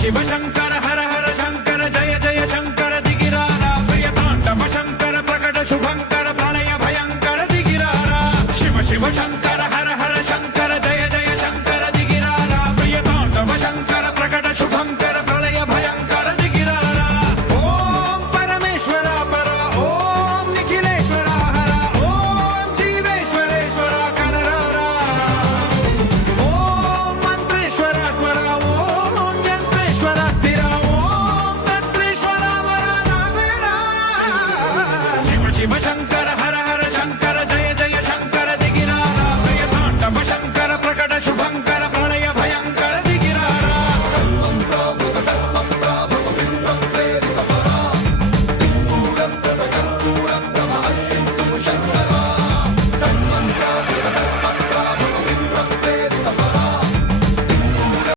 ಶಿವ ಶಂಕರ ಹರ ಹರ ಶಂಕರ ಜಯ ಜಯ ಶಂಕರ ದಿಗಿರಾರ ಪ್ರಿಯ ತಾಂಡವ ಶಂಕರ ಪ್ರಕಟ ಶುಭಂಕರ ಪ್ರಳಯ ಭಯಂಕರ ದಿಗಿರಾರ ಶಿವ ಶಿವ ಶಂಕರ